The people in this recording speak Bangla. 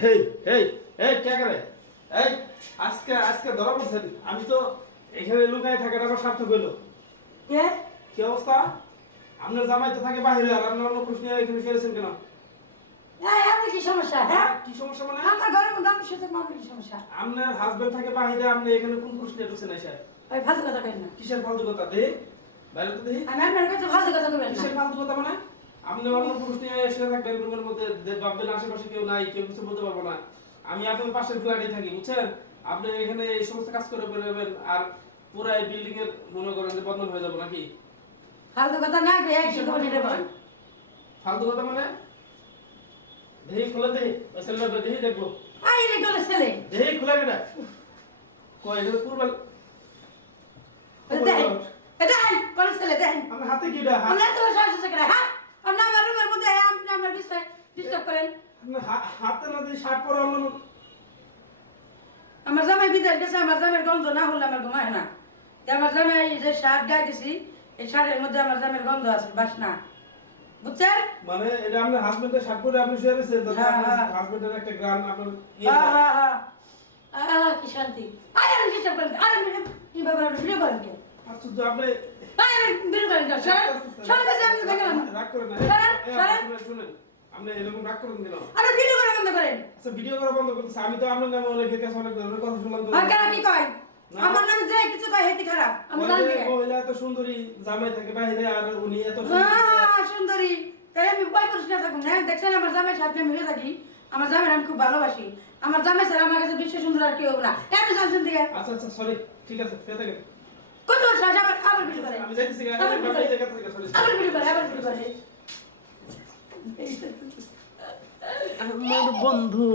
হেই হেই এই কে এই আজকে আজকে ধরা আমি তো এখানে লুকায় থাকার আমার সার্থক হইল। কে? কি অবস্থা? আপনার জামাই তো থাকে বাইরে আর আপনার অন্য প্রশ্ন এখানে ফিরেছেন কেন? এই আমার কি সমস্যা হ্যাঁ? কি সমস্যা মানে? আমার ঘরের মধ্যে আমার সাথে মামার কি সমস্যা? আপনার হাজবেন্ড থাকে বাইরে আপনি এখানে কোন প্রশ্নে ঢুকছেন এসে ওই ফালতু কথা কেন না। কিসের ফালতু কথা দে বাইরে তো দেখি আমি আপনার কাছে ফালতু কথা কবেন কিসের ফালতু কথা মানে? আপনি অন্য পুরুষ নিয়ে এসে থাকবেন রুমের মধ্যে ভাববেন আশেপাশে কেউ নাই কেউ কিছু বলতে পারব না। আমি আপনার পাশের ফ্ল্যাটে থাকি বুঝছেন? আপনি এখানে এই সমস্ত কাজ করে বেরোবেন আর পুরো এই বিল্ডিং এর মনে করেন যে বদনাম হয়ে যাব নাকি? ফালতু কথা না কে ফালতু কথা মানে? দেহি খুলে দেহি দেহি দেখব। আই রে গলে ছেলে। দেহি খুলে কয় এটা পুরবাল দেখেন দেখেন কোন ছেলে দেখেন আমার হাতে কি আমরা তো শ্বাস করে হ্যাঁ আপনি আমার রুমের মধ্যে আপনি আমার ডিস্টার্ব ডিস্টার্ব করেন আপনার হা- হাতে না দিয়ে শার্ট পরে অন্য আমার জামাই বিদেশ গেছে আমার জামাইয়ের গন্ধ না হলে আমার ঘুমায় না। আমার জামাই যে শার্ট গাইতেছি এই শার্টের মধ্যে আমার জামাইয়ের গন্ধ আছে বাসনা বুঝছেন? মানে এটা আপনার হাজবেন্ডের শার্ট পরে আপনি শুয়ে রয়েছেন যাতে আপনার। হাজবেন্ডের একটা গ্রান আপনার হ্যাঁ হ্যাঁ। হ্যাঁ আহ কি শান্তি। আয় আমি ডিস্টার্ব করেন আরে কি ব্যাপার? ভিডিও করেন কে আশ্চর্য আপনি আয় ভিডিও করেন কে সরেন সরেন কাছে আমি দেখলাম। রাগ করেন না। সরেন এই, শুনেন, শুনেন। আপনি এরকম রাগ করেন কেন? আরে ভিডিও করে বন্ধ করেন। আচ্ছা ভিডিও করা বন্ধ করতেছে আমি তো আপনার নামে অনেক কাছে অনেক ধরনের কথা শুনলাম তো। কেন কি কয়? আমার নামে যে কিছু কয় হেতি খারাপ। আমি জানি মহিলা এত সুন্দরী জামাই থাকে বাইরে আর উনি এত হ্যাঁ সুন্দরী। তাই আমি বই প্রশ্ন থাকুন হ্যাঁ? দেখছেন আমার জামাই সাথে আমি হয়ে থাকি। আমার জামাই আমি খুব ভালোবাসি। আমার জামাই স্যার আমার কাছে বিশ্ব সুন্দর আর কেউ হবে না। এমনি জানছেন দিকে? আচ্ছা আচ্ছা সরি ঠিক আছে পেয়ে থাকেন কত আছে আবার ভিডিও করে? আমি যাইতেছি আবার ভিডিও করে। থেকে আবার ভিডিও করে আবার ভিডিও করে আমার বন্ধু।